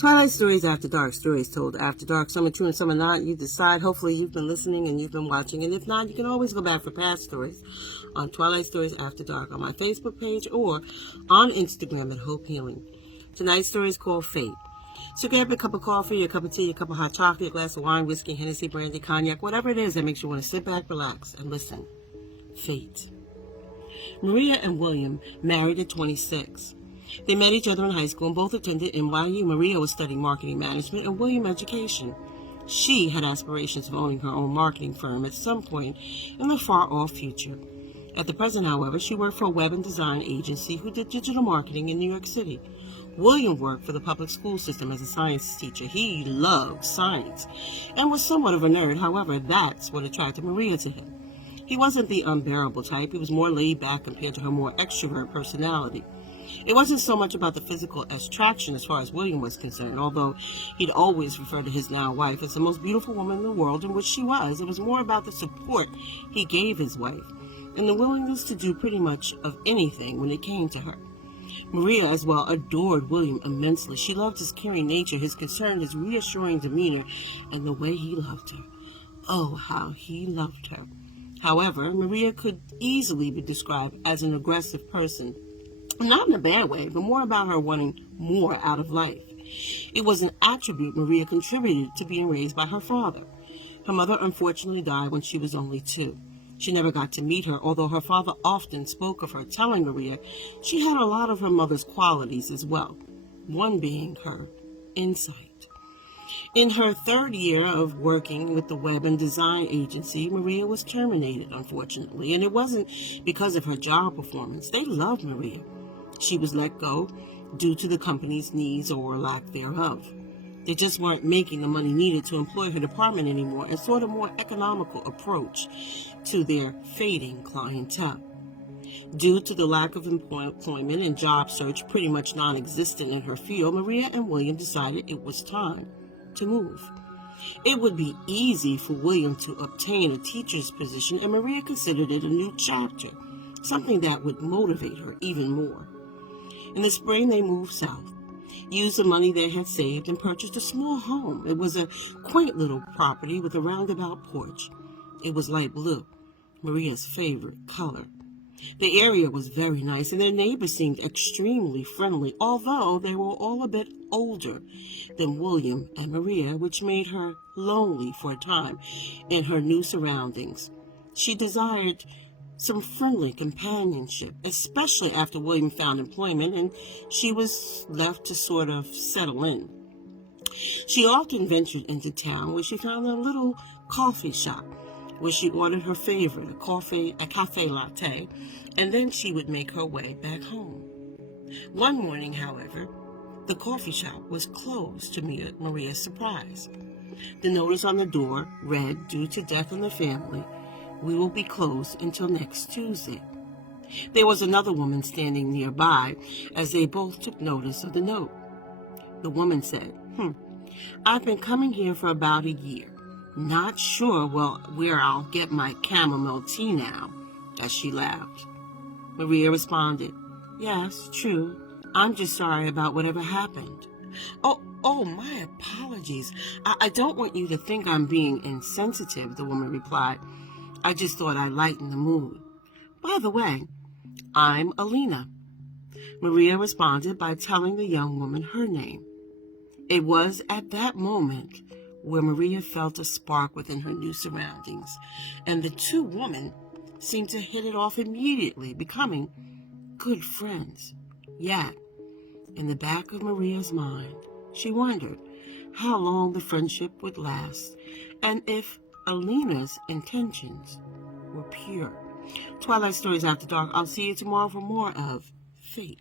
Twilight Stories After Dark, stories told after dark. Some are true and some are not. You decide. Hopefully you've been listening and you've been watching. And if not, you can always go back for past stories on Twilight Stories After Dark on my Facebook page or on Instagram at Hope Healing. Tonight's story is called Fate. So grab a cup of coffee, a cup of tea, a cup of hot chocolate, a glass of wine, whiskey, Hennessy, brandy, cognac, whatever it is that makes you want to sit back, relax, and listen. Fate. Maria and William married at 26. They met each other in high school and both attended NYU. Maria was studying marketing management and William education. She had aspirations of owning her own marketing firm at some point in the far-off future. At the present, however, she worked for a web and design agency who did digital marketing in New York City. William worked for the public school system as a science teacher. He loved science and was somewhat of a nerd. However, that's what attracted Maria to him. He wasn't the unbearable type. He was more laid back compared to her more extrovert personality. It wasn't so much about the physical attraction as far as William was concerned, although he'd always referred to his now wife as the most beautiful woman in the world, in which she was. It was more about the support he gave his wife and the willingness to do pretty much of anything when it came to her. Maria, as well, adored William immensely. She loved his caring nature, his concern, his reassuring demeanor, and the way he loved her. Oh, how he loved her. However, Maria could easily be described as an aggressive person. Not in a bad way, but more about her wanting more out of life. It was an attribute Maria contributed to being raised by her father. Her mother unfortunately died when she was only 2. She never got to meet her, although her father often spoke of her, telling Maria she had a lot of her mother's qualities as well, one being her insight. In her 3rd year of working with the web and design agency, Maria was terminated, unfortunately, and it wasn't because of her job performance. They loved Maria. She was let go due to the company's needs or lack thereof. They just weren't making the money needed to employ her department anymore and sought a more economical approach to their fading clientele. Due to the lack of employment and job search pretty much non-existent in her field, Maria and William decided it was time to move. It would be easy for William to obtain a teacher's position, and Maria considered it a new chapter, something that would motivate her even more. In the spring, they moved south, used the money they had saved, and purchased a small home. It was a quaint little property with a roundabout porch. It was light blue, Maria's favorite color. The area was very nice, and their neighbors seemed extremely friendly, although they were all a bit older than William and Maria, which made her lonely for a time in her new surroundings. She desired some friendly companionship, especially after William found employment and she was left to sort of settle in. She often ventured into town where she found a little coffee shop where she ordered her favorite, a cafe latte, and then she would make her way back home. One morning, however, the coffee shop was closed to Maria's surprise. The notice on the door read, "Due to death in the family, we will be closed until next Tuesday." There was another woman standing nearby as they both took notice of the note. The woman said, "I've been coming here for about a year. Not sure where I'll get my chamomile tea now," as she laughed. Maria responded, "Yes, true. I'm just sorry about whatever happened." Oh, my apologies. I don't want you to think I'm being insensitive," the woman replied. "I just thought I'd lighten the mood. By the way, I'm Alina." Maria responded by telling the young woman her name. It was at that moment where Maria felt a spark within her new surroundings, and the two women seemed to hit it off immediately, becoming good friends. Yet, in the back of Maria's mind, she wondered how long the friendship would last and if Alina's intentions were pure. Twilight Stories After Dark. I'll see you tomorrow for more of Fate.